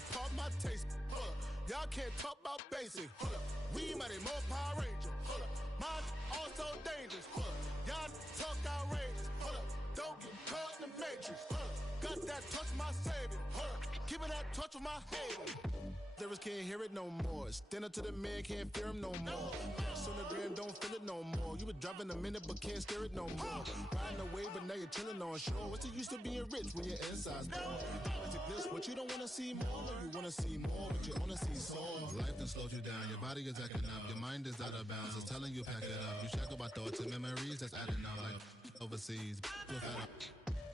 to pump my taste. Hold up. Y'all can't talk about basic. Hold up. We mighty more Power Ranger. Hold up. Mine also dangerous. Hold up. Y'all talk outrageous. Hold up. Don't get caught in the matrix. Hold up. Got that touch of my savior. Hold up. Keeping that touch with my hater. Lyrics can't hear it no more. Stand up to the man, can't fear him no more. Sonogram don't feel it no more. You been driving a minute but can't steer it no more. Riding a wave but now you're chilling on shore. What's the use of being rich when your inside's poor? Is it this what you don't wanna see more? You wanna see more but you wanna see soul. Life done slowed you down. Your body is acting up. Your mind is out of bounds. It's telling you pack it up. You shackle by thoughts and memories that's adding up. Like overseas,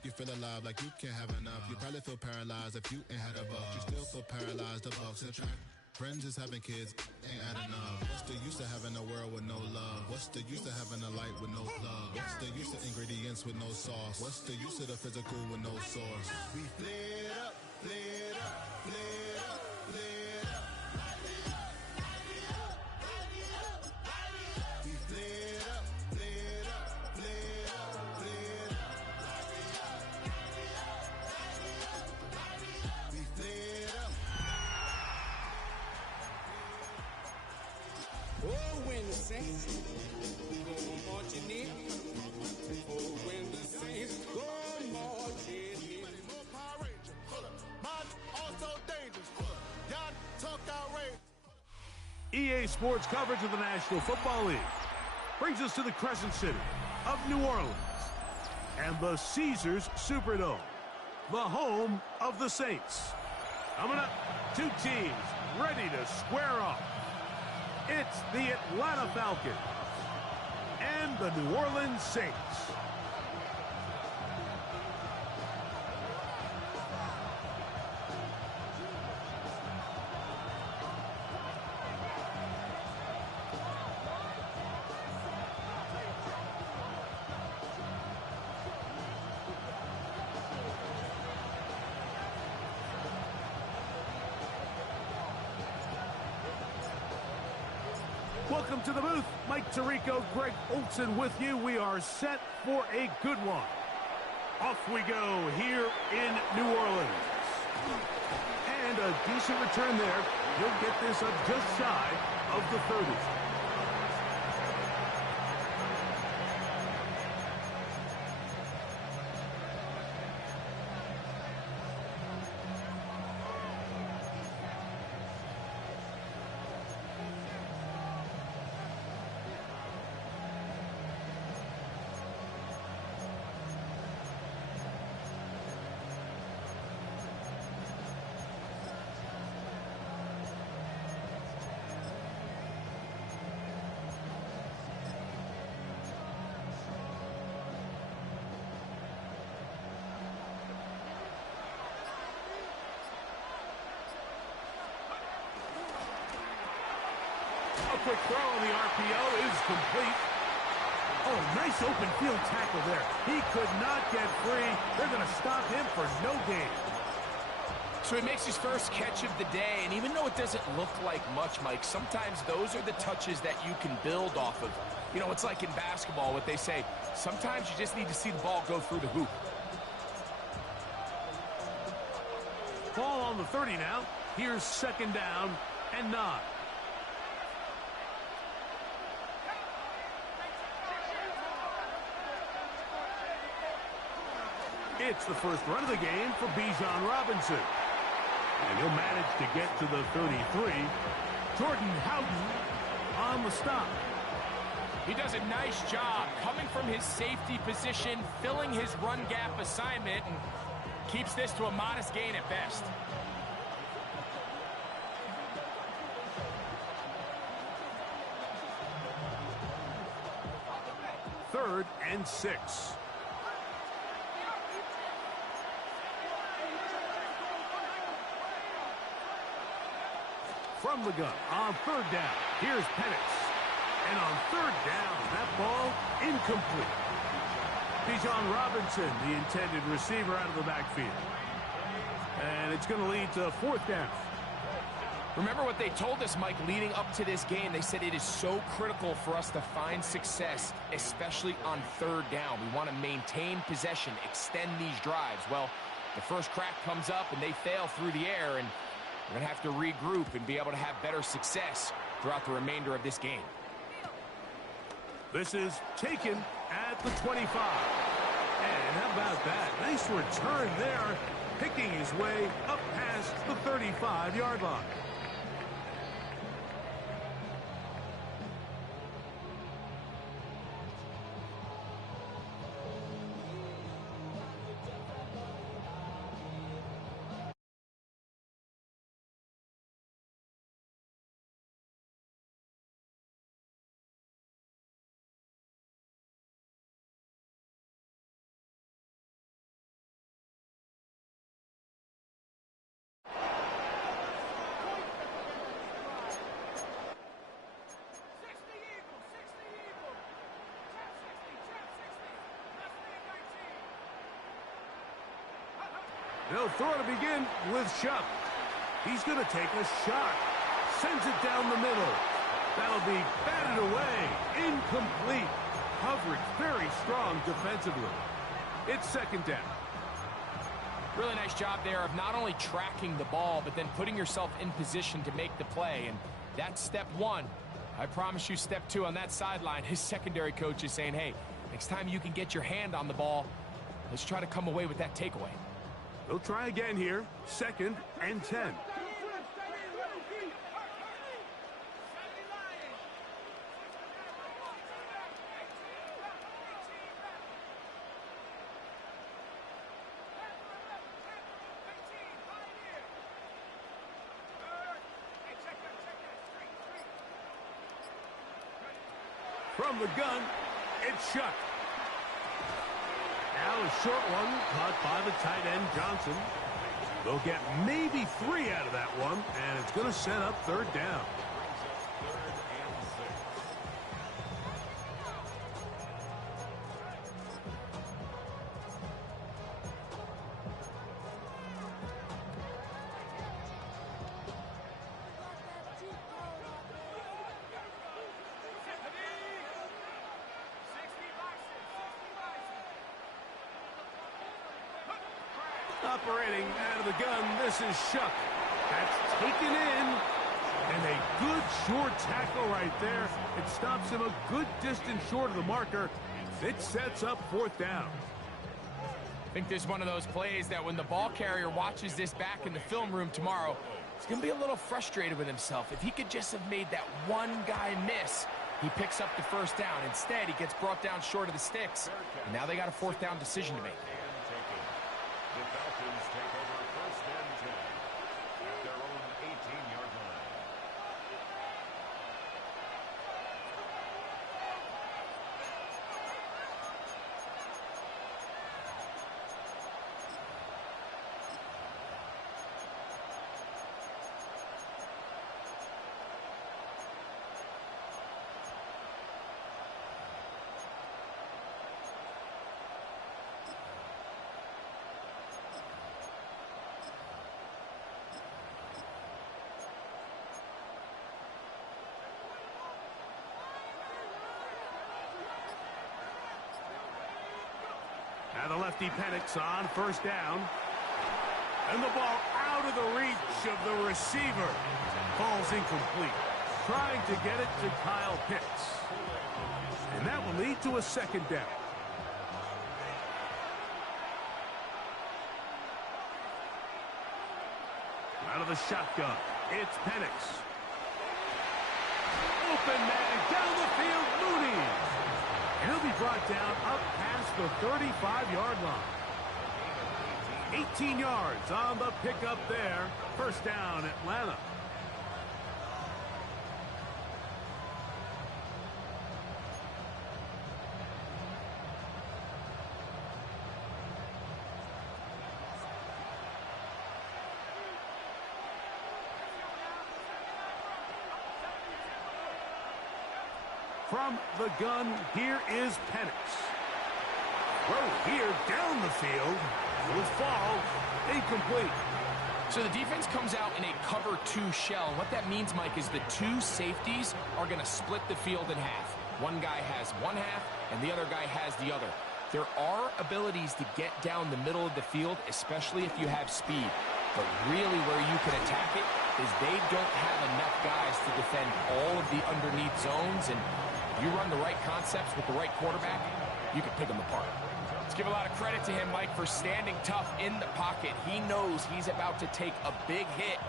you feel alive like you can't have enough. You probably feel paralyzed if you ain't had a buck. You still feel paralyzed, the bucks and track. Friends is having kids, ain't adding up. What's the use of having a world with no love? What's the use of having a light with no plug? What's the use of ingredients with no sauce? What's the use of the physical with no source? We flared up, flared up, flared up, flared up. We flared up, flared up, flared up, flared up. We flared up. Oh, when the saints go marching in. Oh, when the saints go marching in. More Power Ranger. Hold up. Mine also dangerous. Hold up. Y'all talk outrageous. EA Sports coverage of the National Football League brings us to the Crescent City of New Orleans and the Caesars Superdome, the home of the Saints. Coming up, two teams ready to square off. It's the Atlanta Falcons and the New Orleans Saints. Welcome to the booth. Mike Tirico, Greg Olson with you. We are set for a good one. Off we go here in New Orleans. And a decent return there. He'll get this up just shy of the 30. Quick throw on the RPO is complete. Oh, nice open field tackle there. He could not get free. They're going to stop him for no gain. So he makes his first catch of the day, and even though it doesn't look like much, Mike, sometimes those are the touches that you can build off of. You know, it's like in basketball, what they say, sometimes you just need to see the ball go through the hoop. Ball on the 30 now. Here's second down and 9. It's the first run of the game for Bijan Robinson. And he'll manage to get to the 33. Jordan Howden on the stop. He does a nice job coming from his safety position, filling his run gap assignment, and keeps this to a modest gain at best. Third and 6. From the gun on third down. Here's Penix. And on third down, that ball incomplete. Bijan Robinson, the intended receiver, out of the backfield. And it's going to lead to fourth down. Remember what they told us, Mike, leading up to this game. They said it is so critical for us to find success, especially on third down. We want to maintain possession, extend these drives. Well, the first crack comes up, and they fail through the air, and We're going to have to regroup and be able to have better success throughout the remainder of this game. This is taken at the 25. And how about that? Nice return there, picking his way up past the 35-yard line. They'll throw to begin with Shuck. He's going to take a shot. Sends it down the middle. That'll be batted away. Incomplete. Coverage very strong defensively. It's second down. Really nice job there of not only tracking the ball, but then putting yourself in position to make the play. And that's step one. I promise you step two on that sideline. His secondary coach is saying, hey, next time you can get your hand on the ball, let's try to come away with that takeaway. They'll try again here. 2nd and 10. From the gun, it's Shuck. Now a short one caught by the tight end Johnson. They'll get maybe 3 out of that one, and it's going to set up third down. Operating out of the gun, this is Shuck. That's taken in. And a good short tackle right there. It stops him a good distance short of the marker. It sets up fourth down. I think this is one of those plays that when the ball carrier watches this back in the film room tomorrow, he's going to be a little frustrated with himself. If he could just have made that one guy miss, he picks up the first down. Instead, he gets brought down short of the sticks. And now they got a fourth down decision to make. The Falcons take over 1st and 10 at their own 18-yard line. Now the lefty Penix on first down. And the ball out of the reach of the receiver. Falls incomplete. Trying to get it to Kyle Pitts. And that will lead to a second down. Out of the shotgun, it's Penix. Open man down the field, Mooney. And he'll be brought down up past the 35-yard line. 18 yards on the pickup there. First down, Atlanta. From the gun, here is Penix. Throw here down the field. Will fall. Incomplete. So the defense comes out in a cover 2 shell. What that means, Mike, is the 2 safeties are going to split the field in half. One guy has one half, and the other guy has the other. There are abilities to get down the middle of the field, especially if you have speed. But really where you can attack it is they don't have enough guys to defend all of the underneath zones, and you run the right concepts with the right quarterback, you can pick them apart. Let's give a lot of credit to him, Mike, for standing tough in the pocket. He knows he's about to take a big hit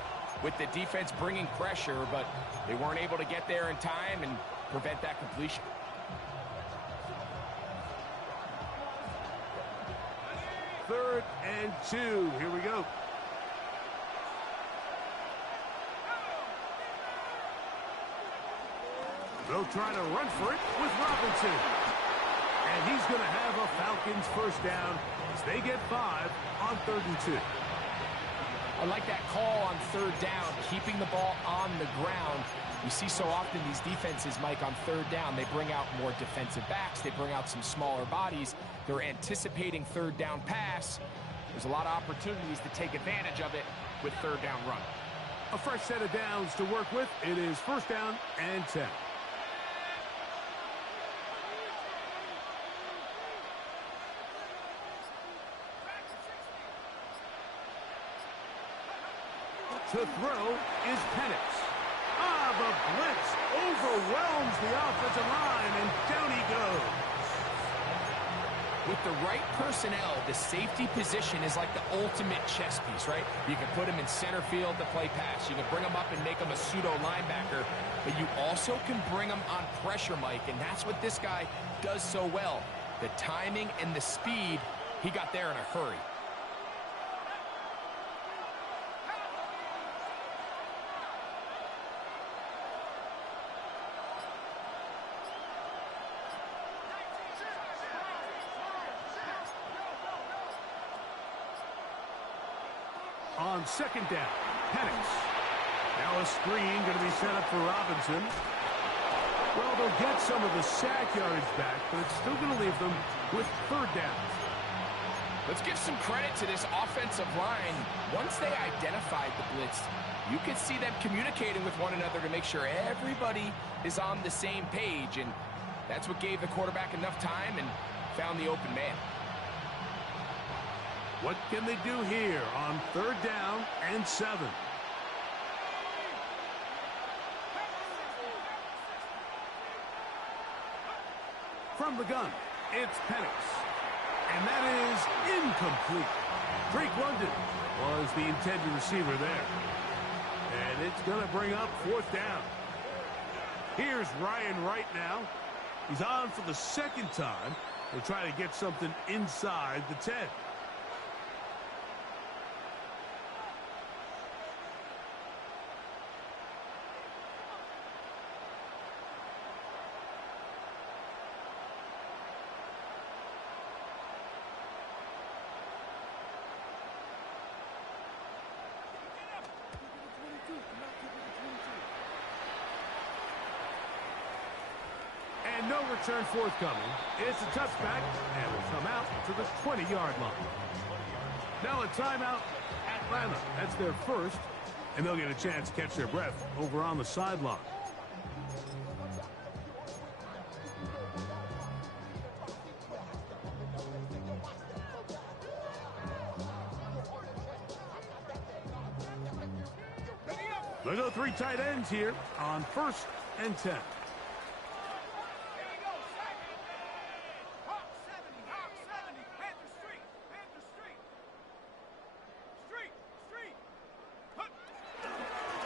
with the defense bringing pressure, but they weren't able to get there in time and prevent that completion. Third and 2. Here we go. They'll try to run for it with Robinson. And he's going to have a Falcons first down as they get 5 on 3rd and 2. I like that call on 3rd down, keeping the ball on the ground. You see so often these defenses, Mike, on 3rd down, they bring out more defensive backs. They bring out some smaller bodies. They're anticipating 3rd down pass. There's a lot of opportunities to take advantage of it with 3rd down run. A fresh set of downs to work with. It is 1st down and 10. To throw is Penix. The blitz overwhelms the offensive line, and down he goes. With the right personnel, the safety position is like the ultimate chess piece, right? You can put him in center field to play pass. You can bring him up and make him a pseudo linebacker, but you also can bring him on pressure, Mike, and that's what this guy does so well. The timing and the speed, he got there in a hurry. On 2nd down, Penix. Now a screen going to be set up for Robinson. Well, they'll get some of the sack yardage back, but it's still going to leave them with 3rd down. Let's give some credit to this offensive line. Once they identified the blitz, you could see them communicating with one another to make sure everybody is on the same page, and that's what gave the quarterback enough time and found the open man. What can they do here on 3rd down and 7? From the gun, it's Penix. And that is incomplete. Drake London was the intended receiver there. And it's going to bring up 4th down. Here's Ryan Wright now. He's on for the 2nd time. They'll try to get something inside the 10. And no return forthcoming. It's a touchback, and will come out to the 20-yard line. Now a timeout, Atlanta. That's their first, and they'll get a chance to catch their breath over on the sideline. They'll go 3 tight ends here on 1st and 10.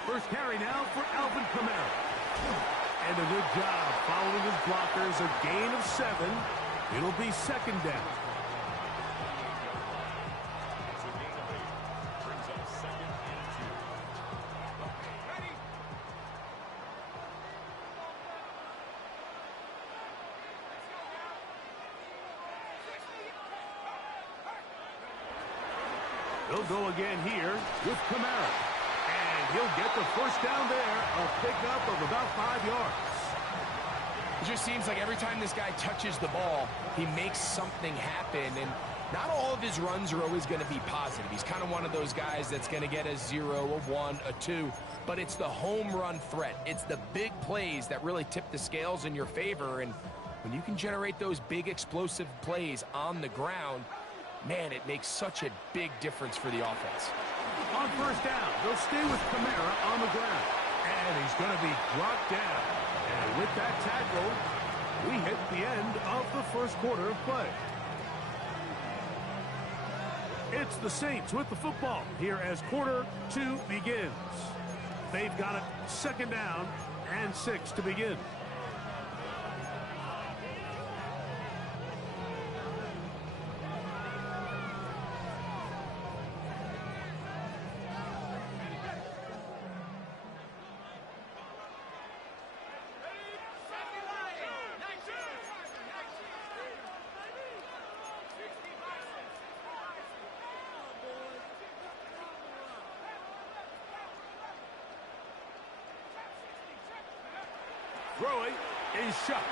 First carry now for Alvin Kamara. And a good job following his blockers. A gain of 7. It'll be 2nd down. It's a gain of 8. Brings up 2nd and 2. Ready? They'll go again here with Kamara. And he'll get the first down there. A pickup of about 5 yards. It just seems like every time this guy touches the ball, he makes something happen. And not all of his runs are always going to be positive. He's kind of one of those guys that's going to get a 0, a 1, a 2. But it's the home run threat. It's the big plays that really tip the scales in your favor. And when you can generate those big explosive plays on the ground, man, it makes such a big difference for the offense. On first down, they'll stay with Kamara on the ground. And he's going to be brought down. And with that tackle, we hit the end of the first quarter of play. It's the Saints with the football here as quarter 2 begins. They've got it second down and 6 to begin. Throwing is shot.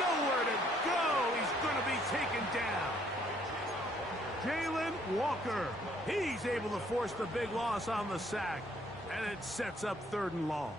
Nowhere to go. He's going to be taken down. Jalen Walker. He's able to force the big loss on the sack, and it sets up 3rd and long.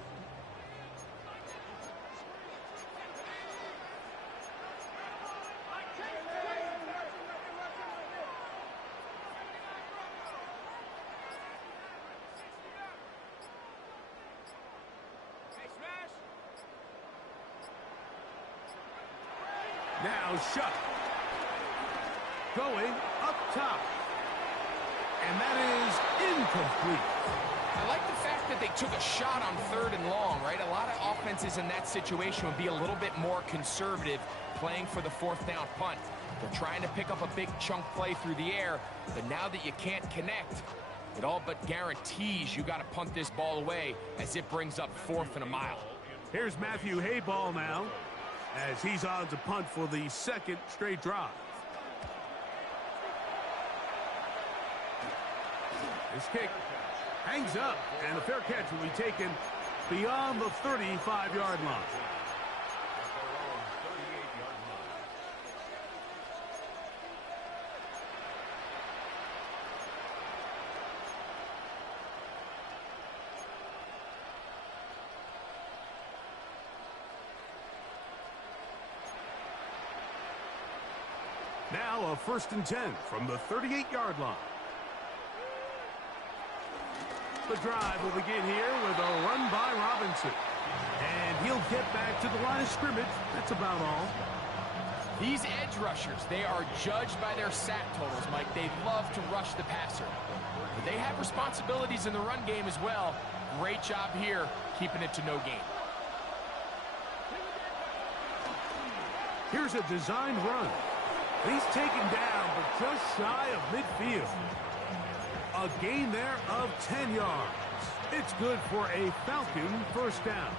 Now shut. Going up top. And that is incomplete. I like the fact that they took a shot on 3rd and long, right? A lot of offenses in that situation would be a little bit more conservative playing for the 4th down punt. They're trying to pick up a big chunk play through the air, but now that you can't connect, it all but guarantees you got to punt this ball away as it brings up 4th and a mile. Here's Matthew Hayball now, as he's on to punt for the 2nd straight drive. This kick hangs up, and the fair catch will be taken beyond the 35-yard line. Now a 1st and 10 from the 38-yard line. The drive will begin here with a run by Robinson. And he'll get back to the line of scrimmage. That's about all. These edge rushers, they are judged by their sack totals, Mike. They love to rush the passer. But they have responsibilities in the run game as well. Great job here, keeping it to no gain. Here's a designed run. He's taken down, but just shy of midfield. A gain there of 10 yards. It's good for a Falcon 1st down.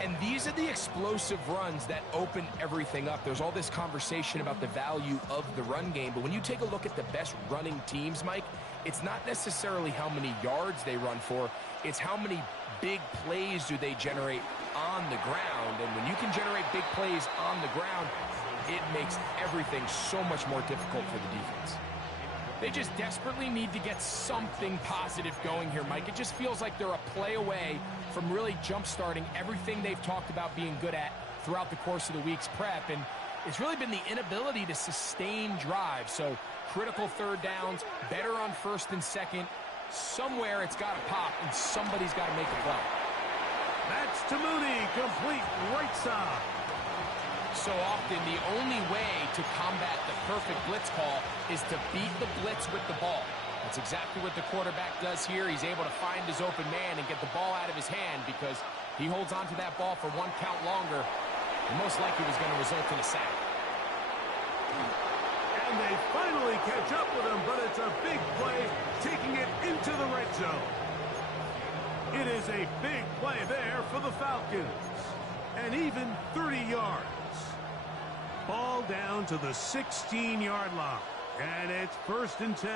And these are the explosive runs that open everything up. There's all this conversation about the value of the run game, but when you take a look at the best running teams, Mike, it's not necessarily how many yards they run for, it's how many big plays do they generate on the ground. And when you can generate big plays on the ground, it makes everything so much more difficult for the defense. They just desperately need to get something positive going here, Mike. It just feels like they're a play away from really jump-starting everything they've talked about being good at throughout the course of the week's prep. And it's really been the inability to sustain drives. So critical 3rd downs, better on 1st and 2nd. Somewhere it's got to pop, and somebody's got to make a play. That's to Mooney, complete right side. So often, the only way to combat the perfect blitz call is to beat the blitz with the ball. That's exactly what the quarterback does here. He's able to find his open man and get the ball out of his hand because he holds on to that ball for 1 count longer, and most likely was going to result in a sack. And they finally catch up with him, but it's a big play, taking it into the red zone. It is a big play there for the Falcons. And even 30 yards. Ball down to the 16-yard line. And it's 1st and 10.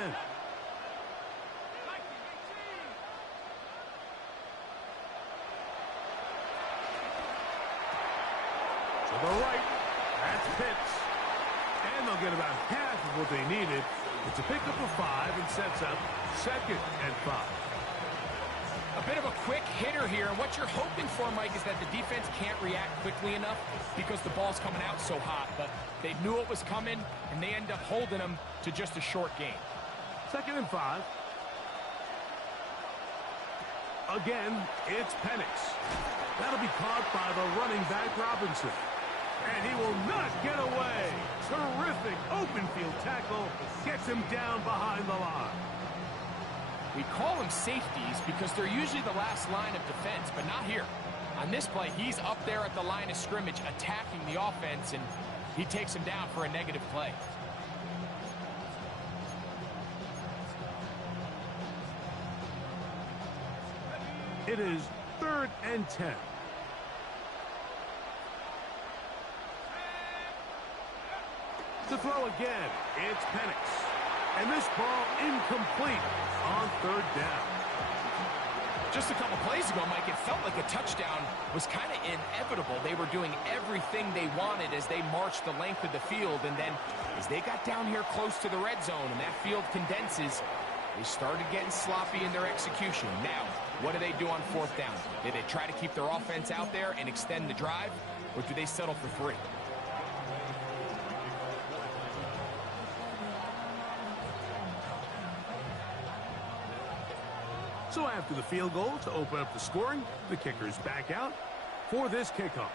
To the right. That's Pitts. And they'll get about half of what they needed. It's a pickup of 5 and sets up 2nd and 5. A bit of a quick hitter here, and what you're hoping for, Mike, is that the defense can't react quickly enough because the ball's coming out so hot, but they knew it was coming, and they end up holding them to just a short gain. 2nd and 5. Again, it's Penix. That'll be caught by the running back, Robinson. And he will not get away. Terrific open field tackle. Gets him down behind the line. We call them safeties because they're usually the last line of defense, but not here. On this play, he's up there at the line of scrimmage attacking the offense, and he takes him down for a negative play. It is 3rd and 10. To throw again, it's Penix. And this ball incomplete on 3rd down. Just a couple plays ago, Mike, it felt like a touchdown was kind of inevitable. They were doing everything they wanted as they marched the length of the field. And then as they got down here close to the red zone and that field condenses, they started getting sloppy in their execution. Now, what do they do on 4th down? Do they try to keep their offense out there and extend the drive, or do they settle for 3? So after the field goal to open up the scoring, the kicker's back out for this kickoff.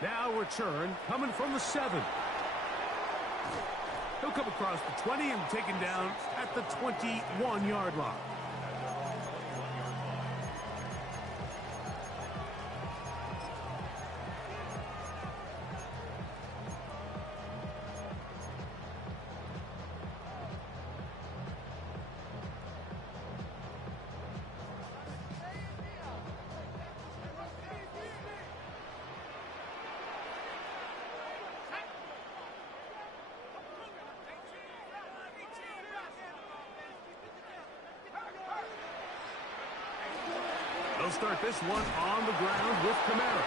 Now return coming from the 7. He'll come across the 20 and taken down at the 21-yard line. They'll start this one on the ground with Kamara.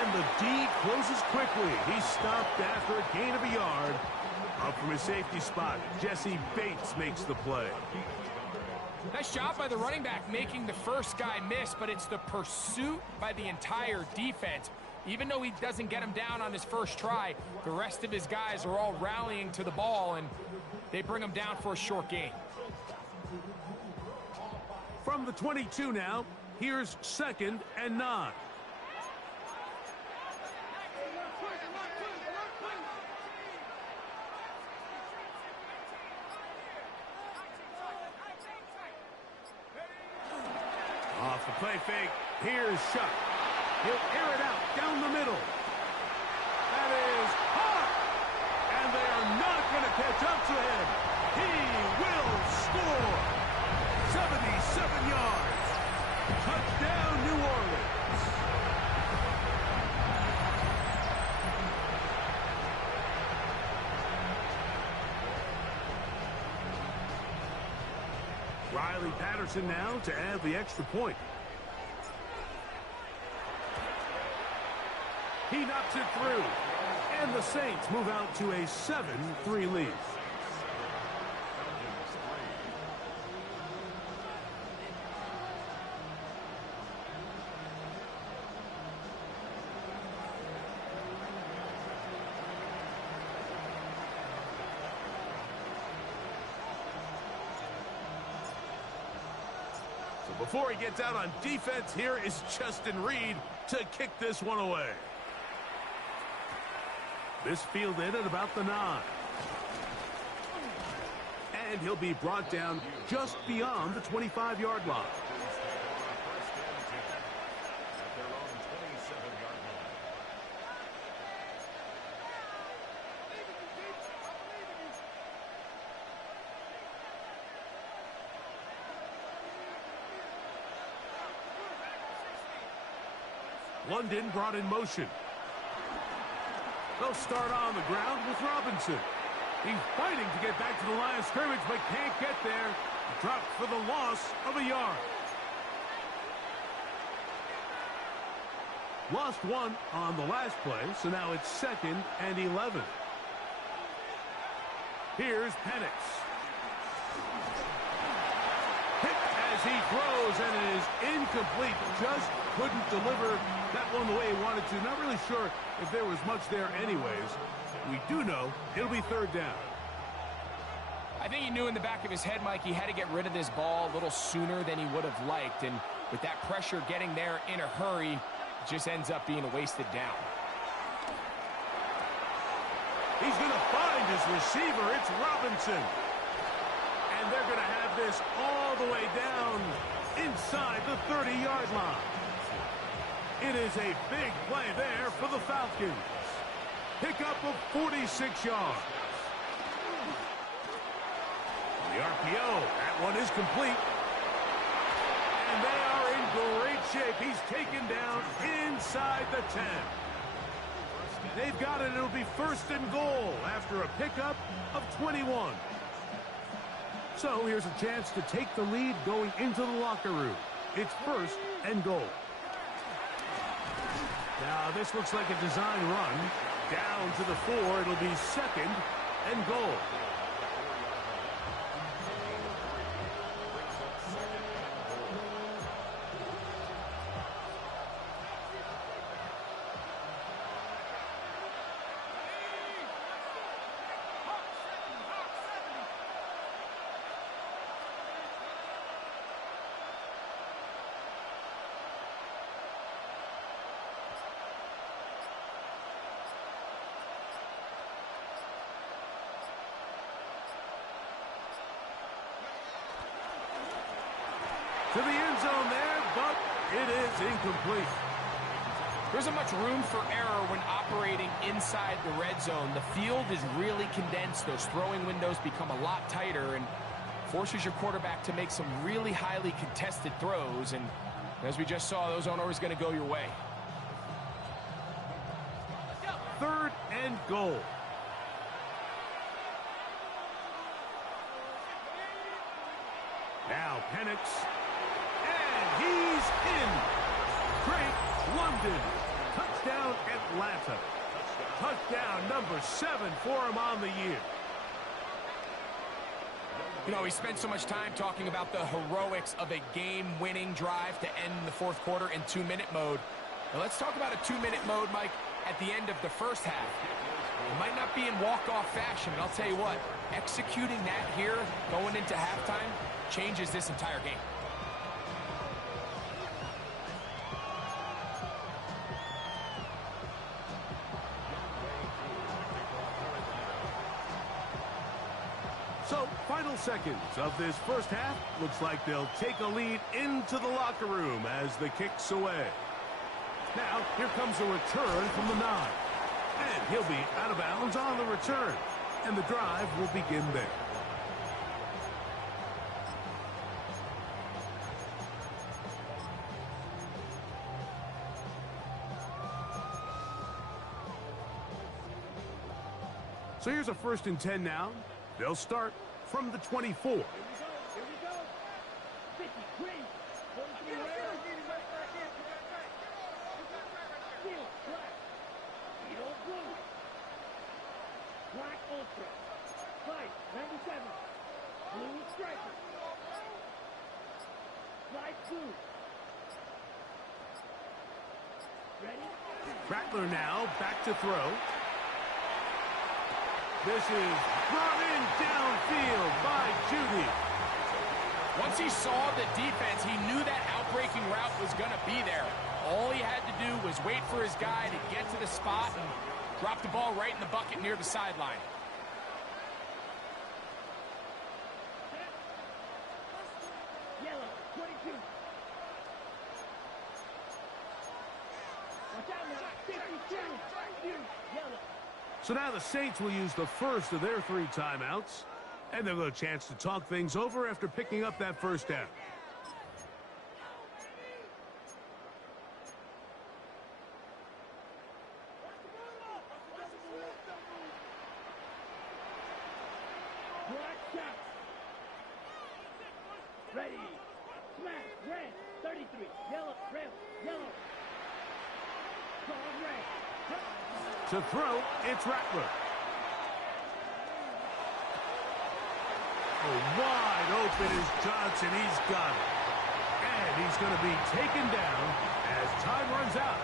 And the D closes quickly. He's stopped after a gain of a yard. Up from his safety spot, Jesse Bates makes the play. Nice job by the running back making the first guy miss, but it's the pursuit by the entire defense. Even though he doesn't get him down on his first try, the rest of his guys are all rallying to the ball, and they bring him down for a short gain. From the 22 now, here's 2nd and 9. Off the play fake, here's Shuck. He'll air it out down the middle. That is hot! And they are not going to catch up to him. He will score! 77 yards. Touchdown, New Orleans. Riley Patterson now to add the extra point. He knocks it through. And the Saints move out to a 7-3 lead. Before he gets out on defense, here is Justin Reed to kick this one away. This fielded at about the 9. And he'll be brought down just beyond the 25-yard line. London brought in motion. They'll start on the ground with Robinson. He's fighting to get back to the line of scrimmage, but can't get there. Dropped for the loss of a yard. Lost one on the last play, so now it's 2nd and 11. Here's Penix. Hit as he throws, and it is incomplete. Just couldn't deliver that one the way he wanted to. Not really sure if there was much there anyways. We do know it'll be 3rd down. I I think he knew in the back of his head, Mike, he had to get rid of this ball a little sooner than he would have liked. And with that pressure getting there in a hurry, it just ends up being a wasted down. He's going to find his receiver. It's Robinson. And they're going to have this all the way down inside the 30-yard line. It is a big play there for the Falcons. Pickup of 46 yards. The RPO, that one is complete. And they are in great shape. He's taken down inside the 10. They've got it. It'll be first and goal after a pickup of 21. So here's a chance to take the lead going into the locker room. It's first and goal. Now this looks like a design run. Down to the 4. It'll be second and goal. To the end zone there, but it is incomplete. There isn't much room for error when operating inside the red zone. The field is really condensed. Those throwing windows become a lot tighter and forces your quarterback to make some really highly contested throws. And as we just saw, those aren't always going to go your way. Third and goal. Now Penix. And he's in. Drake London. Touchdown Atlanta. Touchdown number 7 for him on the year. You know, we spent so much time talking about the heroics of a game-winning drive to end the fourth quarter in 2-minute mode. Now let's talk about a 2-minute mode, Mike, at the end of the first half. It might not be in walk-off fashion, but I'll tell you what, executing that here going into halftime changes this entire game. So, final seconds of this first half. Looks like they'll take a lead into the locker room as the kick's away. Now, here comes a return from the 9. And he'll be out of bounds on the return. And the drive will begin there. So here's a 1st and 10 now. They'll start from the 24. Here we go. 50, green. 43, right. Steel, black. Steel, blue. Black, ultra. White, 97. Blue, striker. Light blue. Ready? Rattler now back to throw. This is brought in downfield by Judy. Once he saw the defense, he knew that outbreaking route was going to be there. All he had to do was wait for his guy to get to the spot and drop the ball right in the bucket near the sideline. Yellow, 22. Watch out now. 52. Yellow. So now the Saints will use the first of their 3 timeouts. And they'll get a chance to talk things over after picking up that first down. Black shot. Ready. Smash. Red. 33. Yellow. Red. Yellow. Call red. To throw, it's Rattler. Oh, wide open is Johnson. He's got it. And he's going to be taken down as time runs out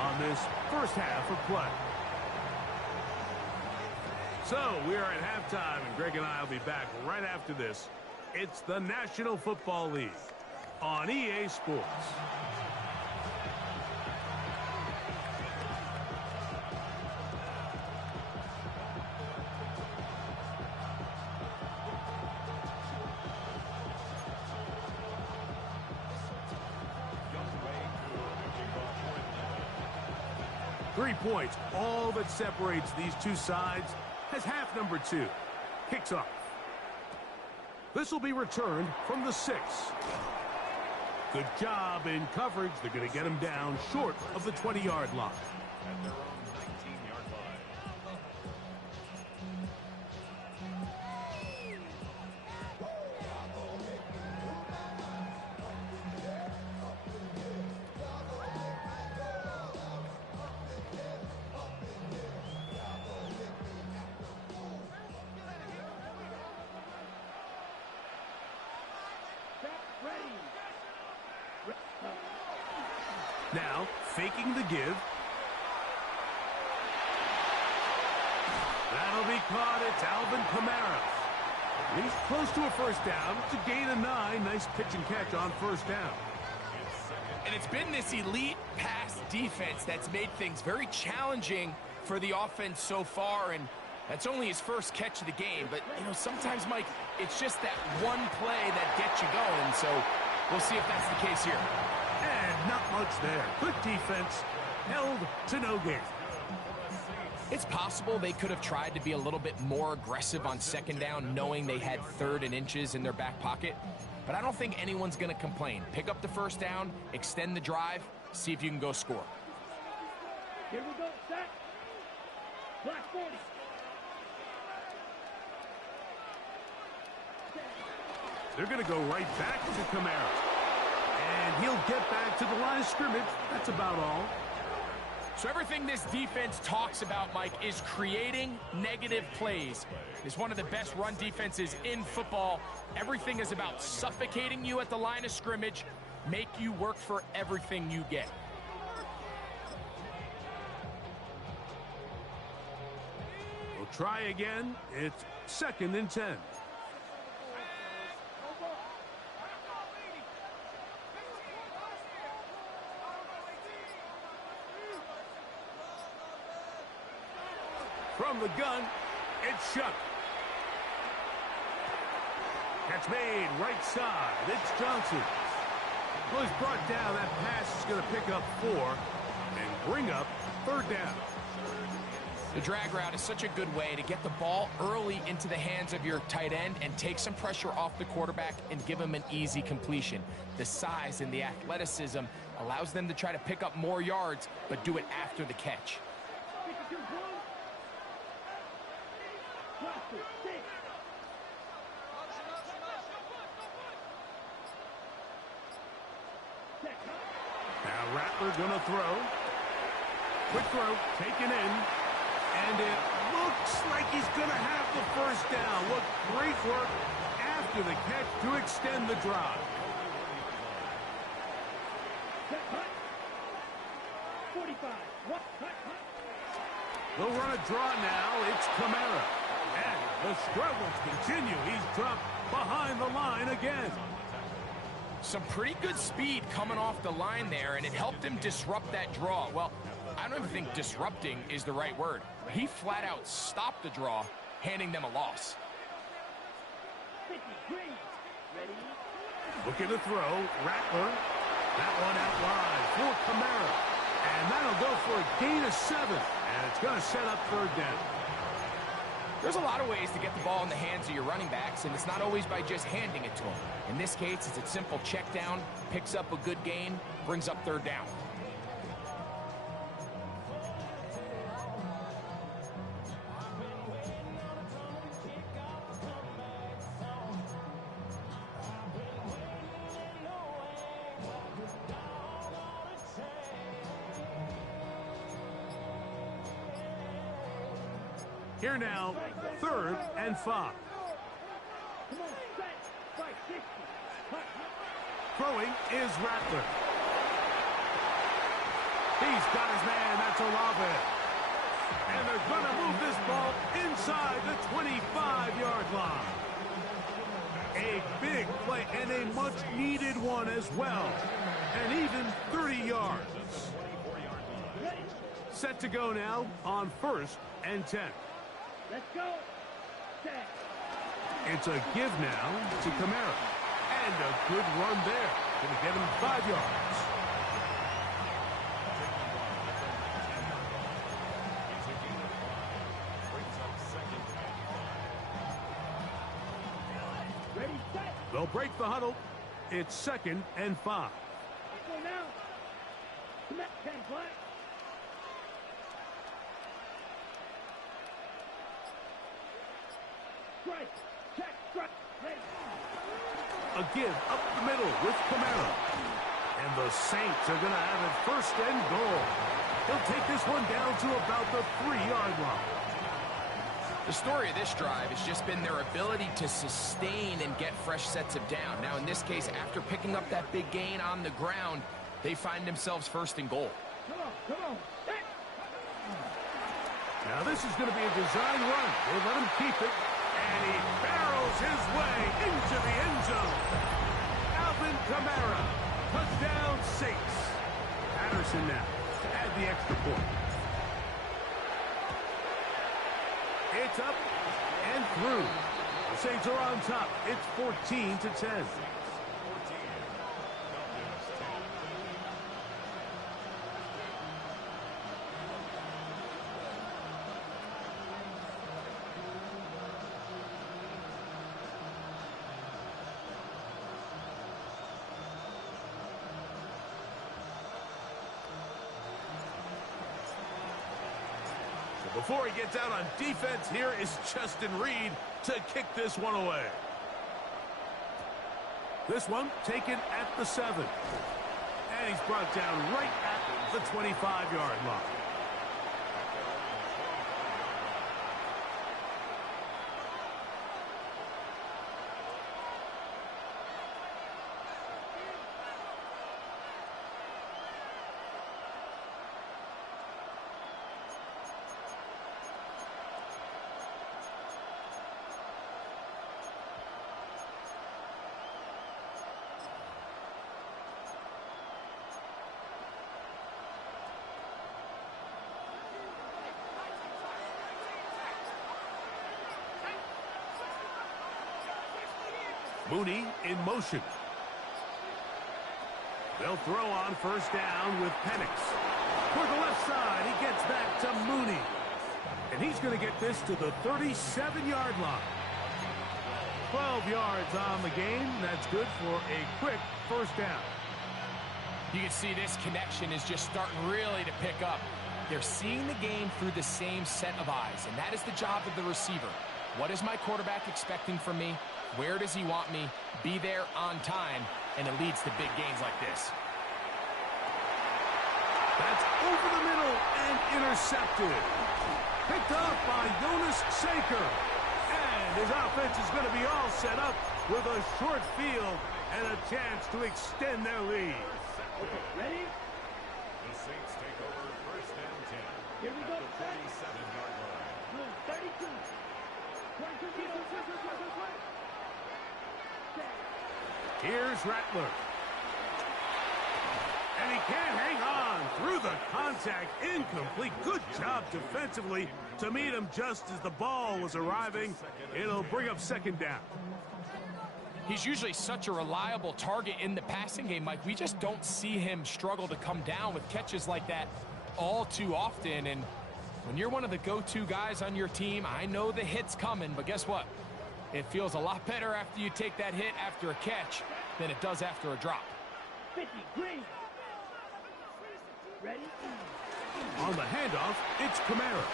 on this first half of play. So we are at halftime, and Greg and I will be back right after this. It's the National Football League on EA Sports. Three points, all that separates these two sides, as half number 2 kicks off. This will be returned from the 6. Good job in coverage. They're going to get him down short of the 20-yard line. At their own 19-yard line. Now, faking the give. That'll be caught. It's Alvin Kamara. He's close to a first down. It's a gain of 9. Nice pitch and catch on first down. And it's been this elite pass defense that's made things very challenging for the offense so far, and that's only his first catch of the game. But, you know, sometimes, Mike, it's just that one play that gets you going, so we'll see if that's the case here. And not much there. Good defense. Held to no gain. It's possible they could have tried to be a little bit more aggressive on second down, knowing they had 3rd and inches in their back pocket. But I don't think anyone's going to complain. Pick up the first down, extend the drive, see if you can go score. Here we go, set. Black 40. They're going to go right back to Kamara. And he'll get back to the line of scrimmage. That's about all. So everything this defense talks about, Mike, is creating negative plays. It's one of the best run defenses in football. Everything is about suffocating you at the line of scrimmage, make you work for everything you get. We'll try again. It's 2nd and 10. From the gun, it's Shuck. Catch made, right side. It's Johnson. Well, he's brought down. That pass is going to pick up 4 and bring up 3rd down. The drag route is such a good way to get the ball early into the hands of your tight end and take some pressure off the quarterback and give him an easy completion. The size and the athleticism allows them to try to pick up more yards, but do it after the catch. Now Rattler gonna throw. Quick throw, taken in. And it looks like he's gonna have the first down. What great work after the catch to extend the drive. 45. They'll run a draw now. It's Kamara. And the struggles continue. He's dropped behind the line again. Some pretty good speed coming off the line there, and it helped him disrupt that draw. Well, I don't even think disrupting is the right word. He flat out stopped the draw, handing them a loss. 53. Ready? Looking to throw. Rattler. That one out wide for Kamara. And that'll go for a gain of 7. And it's going to set up 3rd down. There's a lot of ways to get the ball in the hands of your running backs, and it's not always by just handing it to them. In this case, it's a simple check down, picks up a good gain, brings up 3rd down. Here now, 3rd and 5. Come on, set. 560. Throwing is Rattler. He's got his man. That's Olave. And they're going to move this ball inside the 25-yard line. A big play and a much-needed one as well. And even 30 yards. Set to go now on 1st and 10. Let's go. 10. It's a give now to Kamara. And a good run there. Going to get him 5 yards. Ready, set. They'll break the huddle. It's 2nd and 5. Let's go now. Come on, 10 play. Strike. Check. Strike. Ready. A give up the middle with Kamara. And the Saints are going to have it 1st and goal. They'll take this one down to about the 3-yard line. The story of this drive has just been their ability to sustain and get fresh sets of down. Now, in this case, after picking up that big gain on the ground, they find themselves 1st and goal. Come on. Set. Now, this is going to be a design run. They let him keep it. And he barrels his way into the end zone. Alvin Kamara, touchdown Saints. Patterson now to add the extra point. It's up and through. The Saints are on top. It's 14-10. Before he gets out on defense, here is Justin Reed to kick this one away. This one taken at the 7. And he's brought down right at the 25-yard line. Mooney in motion. They'll throw on 1st down with Penix. For the left side, he gets back to Mooney. And he's going to get this to the 37-yard line. 12 yards on the game. That's good for a quick 1st down. You can see this connection is just starting really to pick up. They're seeing the game through the same set of eyes, and that is the job of the receiver. What is my quarterback expecting from me? Where does he want me? Be there on time, and it leads to big gains like this. That's over the middle and intercepted. Picked off by Jonas Saker. And his offense is going to be all set up with a short field and a chance to extend their lead. Ready? The Saints take over 1st and 10. Here we go. At the 47-yard line. 32. 22. Here's Rattler. And he can't hang on through the contact. Incomplete. Good job defensively to meet him just as the ball was arriving. It'll bring up 2nd down. He's usually such a reliable target in the passing game, Mike. We just don't see him struggle to come down with catches like that all too often. And when you're one of the go-to guys on your team, I know the hit's coming, but guess what? It feels a lot better after you take that hit after a catch than it does after a drop. 50. Green. Ready? On the handoff, it's Kamara.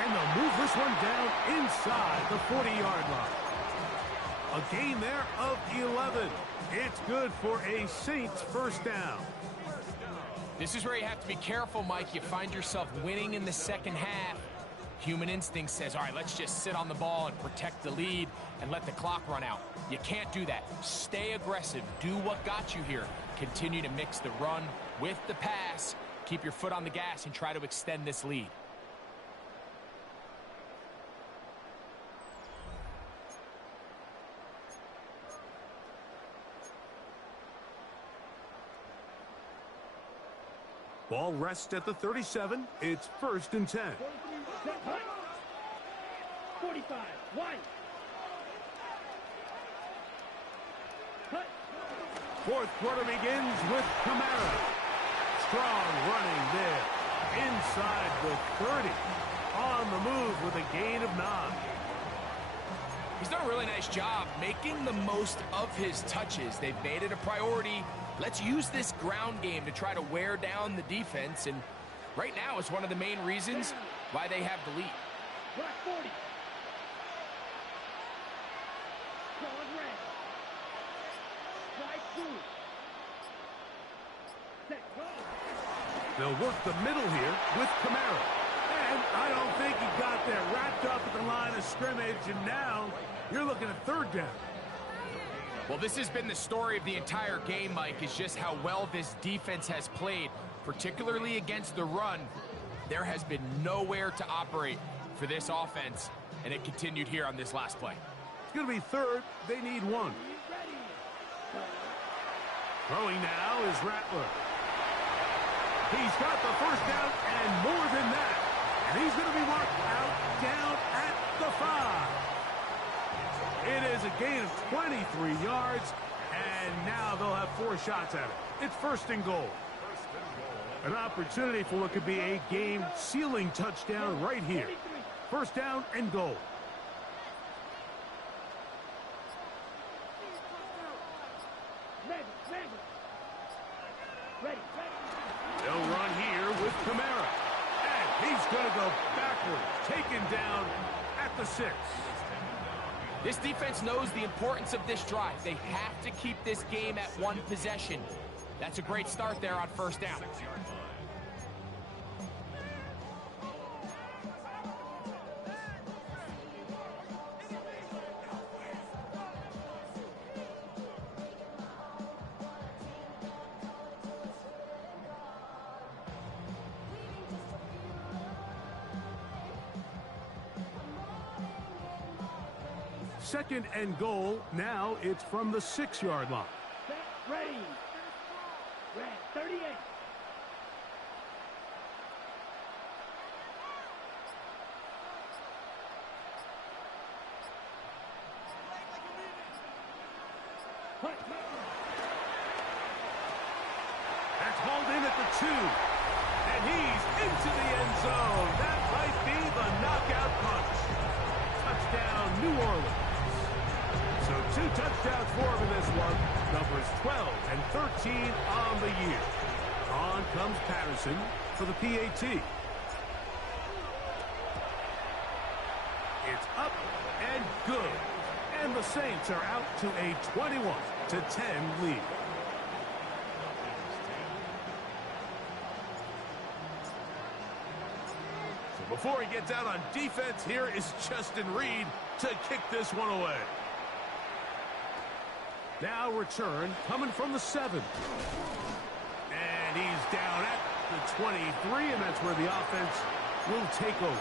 And they'll move this one down inside the 40-yard line. A gain there of 11. It's good for a Saints 1st down. This is where you have to be careful, Mike. You find yourself winning in the second half. Human instinct says, all right, let's just sit on the ball and protect the lead and let the clock run out. You can't do that. Stay aggressive. Do what got you here. Continue to mix the run with the pass. Keep your foot on the gas and try to extend this lead. Ball rests at the 37. It's 1st and 10. 45, wide. Cut. Fourth quarter begins with Kamara. Strong running there. Inside the 30. On the move with a gain of 9. He's done a really nice job making the most of his touches. They've made it a priority. Let's use this ground game to try to wear down the defense. And right now, it's one of the main reasons why they have the lead. Black 40. Solid red. Side 2. Set. Go. They'll work the middle here with Kamara. And I don't think he got there. Wrapped up at the line of scrimmage, and now you're looking at 3rd down. Well, this has been the story of the entire game, Mike, is just how well this defense has played, particularly against the run. There has been nowhere to operate for this offense, and it continued here on this last play. It's going to be 3rd. They need 1. Throwing now is Rattler. He's got the 1st down and more than that. And he's going to be marked out down at the 5. It is a gain of 23 yards, and now they'll have 4 shots at it. It's 1st and goal. An opportunity for what could be a game-sealing touchdown right here. 1st down and goal. They'll run here with Kamara. And he's going to go backward, taken down at the 6. This defense knows the importance of this drive. They have to keep this game at 1 possession. That's a great start there on 1st down. Second and goal. Now it's from the 6-yard line. Set. Ready. Red 38. That's hauled in at the 2. And he's into the end zone. That might be the knockout punch. Touchdown, New Orleans. So 2 touchdowns for him in this one. Numbers 12 and 13 on the year. On comes Patterson for the PAT. It's up and good. And the Saints are out to a 21-10 lead. So before he gets out on defense, here is Justin Reed to kick this one away. Now return coming from the 7. And he's down at the 23, and that's where the offense will take over.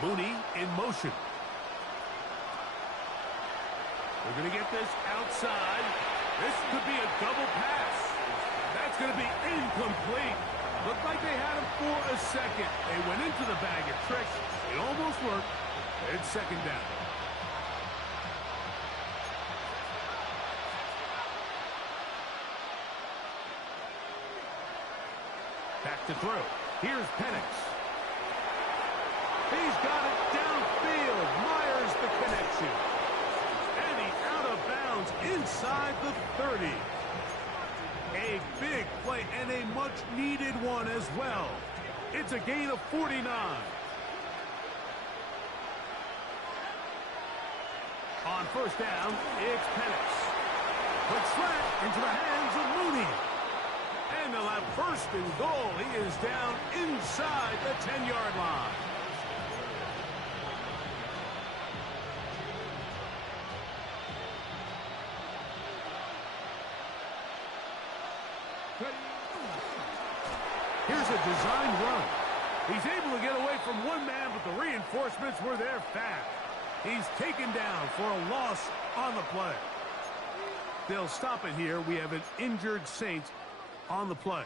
Mooney in motion. They're going to get this outside. This could be a double pass. That's going to be incomplete. Looked like they had him for a second. They went into the bag of tricks. It almost worked. It's 2nd down. Back to throw. Here's Penix. He's got it downfield. Myers the connection. And he's out of bounds inside the 30. A big play and a much-needed one as well. It's a gain of 49. On 1st down, it's Penix. Quick slant into the hands of Mooney. And they'll have 1st and goal. He is down inside the 10-yard line. Here's a designed run. He's able to get away from one man, but the reinforcements were there fast. He's taken down for a loss on the play. They'll stop it here. We have an injured Saints on the play.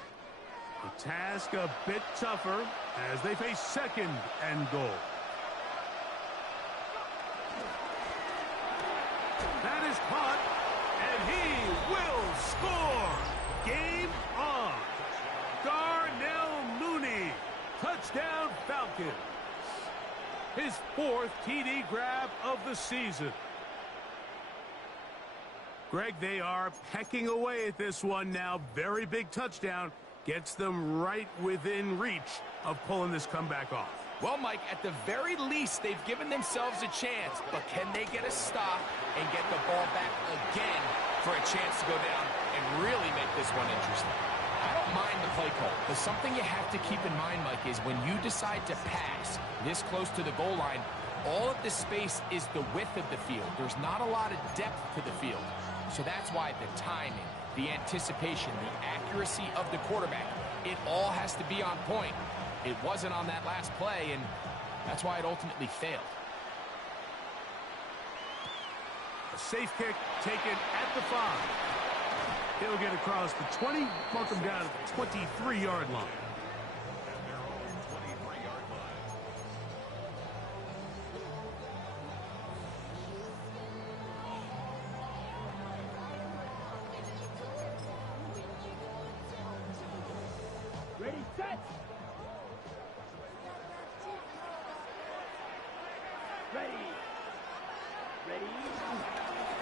The task a bit tougher as they face second and goal. That is caught, and he will score. Game on. Darnell Mooney, touchdown Falcons. His 4th TD grab of the season. Greg, they are pecking away at this one now. Very big touchdown. Gets them right within reach of pulling this comeback off. Well, Mike, at the very least, they've given themselves a chance. But can they get a stop and get the ball back again for a chance to go down and really make this one interesting? I don't mind the play call, but something you have to keep in mind, Mike, is when you decide to pass this close to the goal line, all of the space is the width of the field. There's not a lot of depth to the field. So that's why the timing, the anticipation, the accuracy of the quarterback, it all has to be on point. It wasn't on that last play, and that's why it ultimately failed. A safe kick taken at the 5. He'll get across the 20, mark him down at the 23-yard line. Ready, set. Ready. Ready.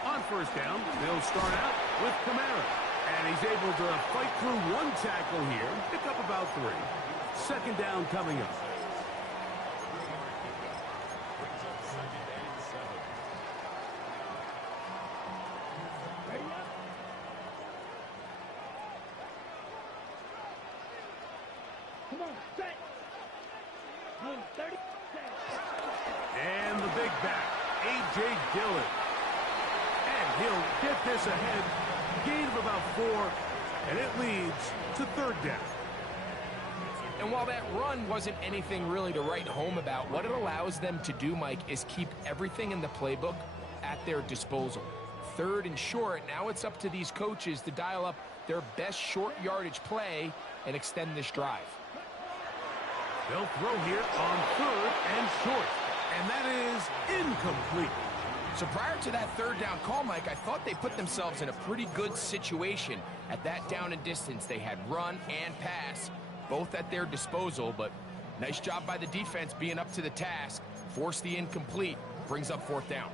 On first down, they'll start out with Kamara. And he's able to fight through one tackle here, pick up about 3. Second down coming up. Ready up. Come on, set. 30. Set. And the big back, A.J. Dillon. And he'll get this ahead. Gain of about 4, and it leads to third down. And while that run wasn't anything really to write home about, what it allows them to do, Mike, is keep everything in the playbook at their disposal. Third and short, now it's up to these coaches to dial up their best short yardage play and extend this drive. They'll throw here on third and short, and that is incomplete. So prior to that third down call, Mike, I thought they put themselves in a pretty good situation. At that down and distance, they had run and pass, both at their disposal, but nice job by the defense being up to the task. Force the incomplete, brings up fourth down.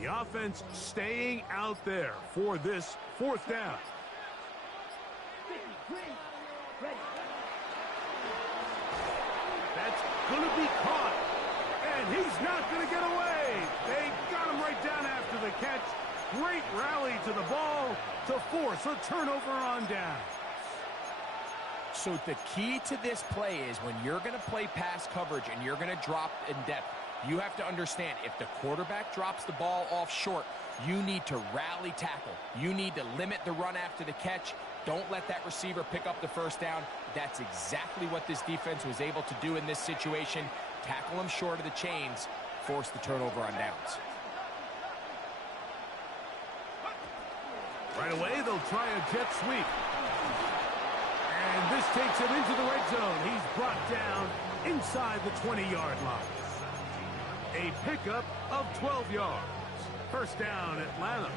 The offense staying out there for this fourth down. 53. Ready. That's going to be caught. And he's not going to get away. They got him right down after the catch. Great rally to the ball to force a turnover on down. So the key to this play is when you're going to play pass coverage and you're going to drop in depth, you have to understand if the quarterback drops the ball off short, you need to rally tackle. You need to limit the run after the catch. Don't let that receiver pick up the first down. That's exactly what this defense was able to do in this situation. Tackle him short of the chains, force the turnover on downs. Right away, they'll try a jet sweep. And this takes him into the red zone. He's brought down inside the 20-yard line. A pickup of 12 yards. First down, Atlanta.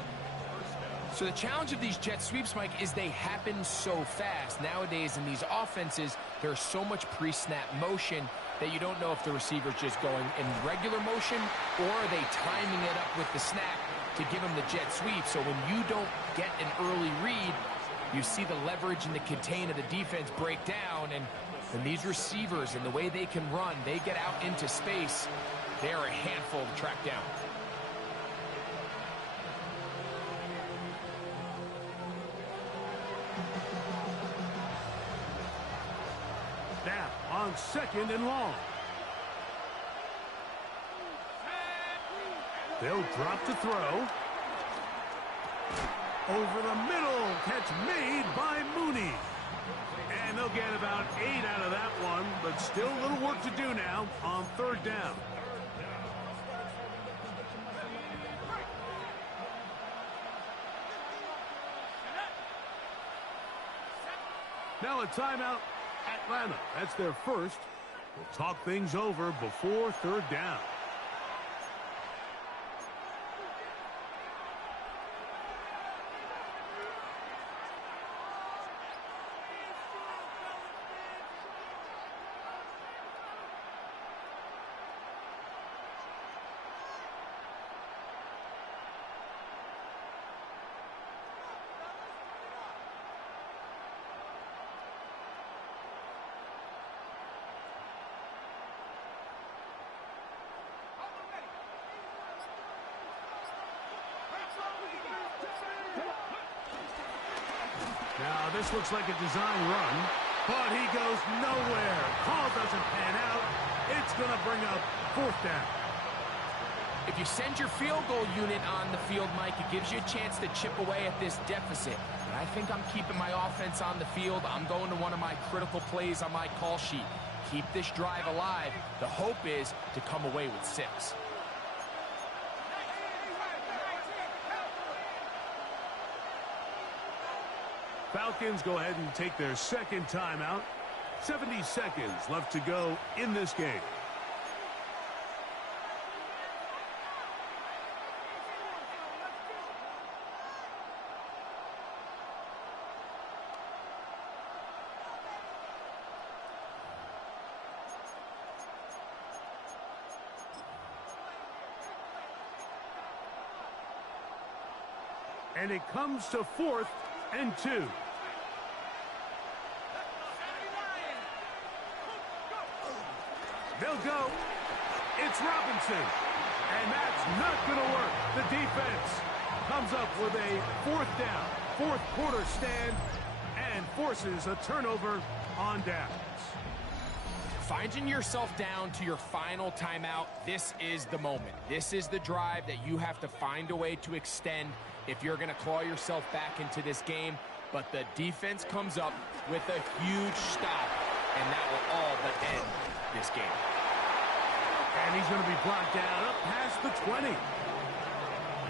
So the challenge of these jet sweeps, Mike, is they happen so fast. Nowadays in these offenses, there's so much pre-snap motion that you don't know if the receiver's just going in regular motion or are they timing it up with the snap to give him the jet sweep. So when you don't get an early read, you see the leverage and the contain of the defense break down, and these receivers and the way they can run, they get out into space. They are a handful to track down. on 2nd and long. They'll drop to throw. Over the middle, catch made by Mooney. And they'll get about 8 out of that one, but still a little work to do now on 3rd down. Now a timeout, Atlanta. That's their first. We'll talk things over before 3rd down. Now, this looks like a design run, but he goes nowhere. Call doesn't pan out. It's going to bring up 4th down. If you send your field goal unit on the field, Mike, it gives you a chance to chip away at this deficit. But I think I'm keeping my offense on the field. I'm going to one of my critical plays on my call sheet. Keep this drive alive. The hope is to come away with 6. Falcons go ahead and take their 2nd timeout. 70 seconds left to go in this game. And it comes to 4th and 2. They'll go. It's Robinson. And that's not going to work. The defense comes up with a 4th down, 4th quarter stand, and forces a turnover on downs. Finding yourself down to your final timeout, this is the moment. This is the drive that you have to find a way to extend if you're going to claw yourself back into this game. But the defense comes up with a huge stop, and that will all but end this game. And he's going to be brought down up past the 20.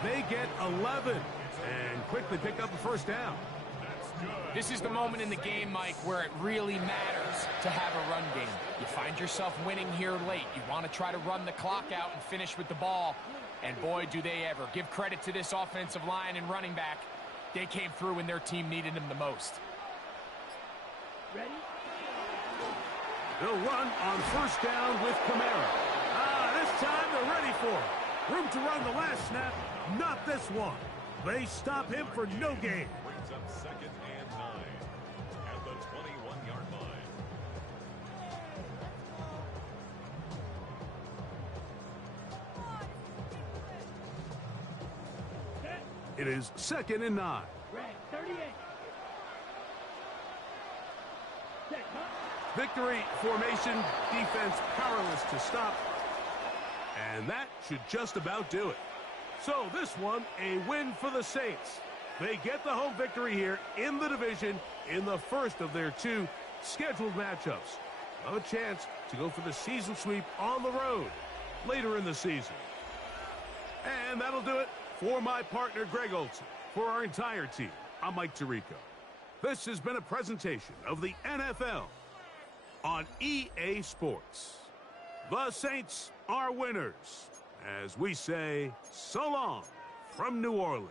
They get 11 and quickly pick up a 1st down. This is the moment in the game, Mike, where it really matters to have a run game. You find yourself winning here late. You want to try to run the clock out and finish with the ball. And boy, do they ever. Give credit to this offensive line and running back. They came through when their team needed them the most. Ready? They'll run on 1st down with Kamara. This time they're ready for it. Room to run the last snap, not this one. They stop him for no gain. Brings up 2nd and 9 at the 21-yard line. It is 2nd and 9. Red, 38. Set, huh? Victory formation, defense powerless to stop. And that should just about do it. So this one, a win for the Saints. They get the home victory here in the division in the first of their 2 scheduled matchups. A chance to go for the season sweep on the road later in the season. And that'll do it for my partner, Greg Olson. For our entire team, I'm Mike Tirico. This has been a presentation of the NFL on EA Sports. The Saints are winners, as we say so long from New Orleans.